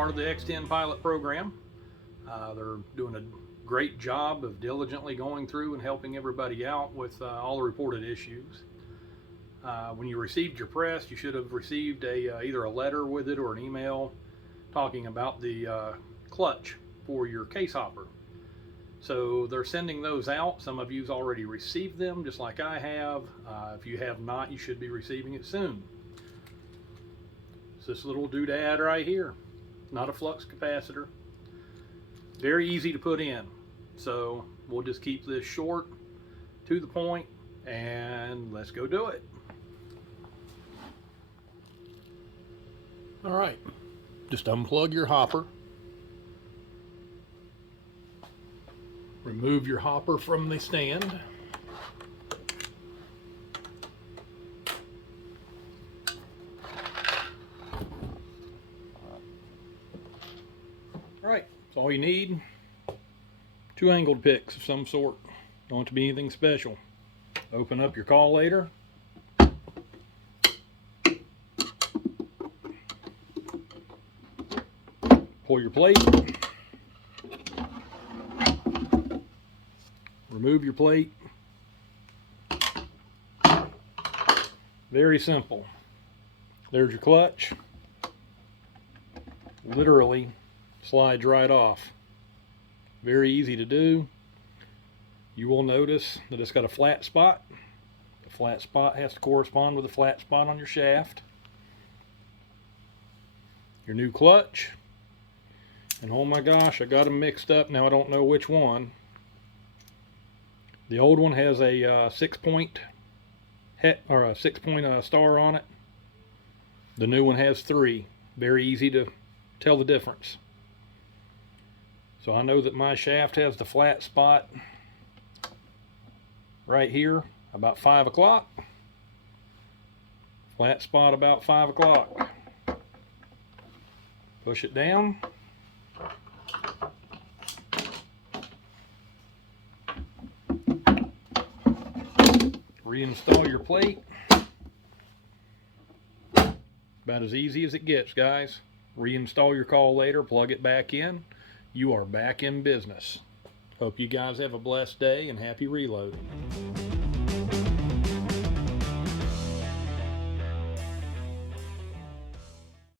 part of the X10 pilot program. They're doing a great job of diligently going through and helping everybody out with all the reported issues. When you received your press, you should have received either a letter with it or an email talking about the clutch for your case hopper. So they're sending those out. Some of you's already received them, just like I have. If you have not, you should be receiving it soon. It's this little doodad right here. Not a flux capacitor. Very easy to put in. So we'll just keep this short, to the point, and let's go do it. All right, just unplug your hopper. Remove your hopper from the stand. All right, that's all you need. 2 angled picks of some sort. Don't want to be anything special. Open up your Collator. Pull your plate. Remove your plate. Very simple. There's your clutch. Literally slides right off. Very easy to do. You will notice that it's got a flat spot. The flat spot has to correspond with the flat spot on your shaft. Your new clutch. And oh my gosh, I got them mixed up. Now I don't know which one. The old one has a 6-point star on it. The new one has 3. Very easy to tell the difference. So I know that my shaft has the flat spot right here about 5 o'clock. Flat spot about 5 o'clock. Push it down. Reinstall your plate. About as easy as it gets, guys. Reinstall your Collator, plug it back in. You are back in business. Hope you guys have a blessed day and happy reloading.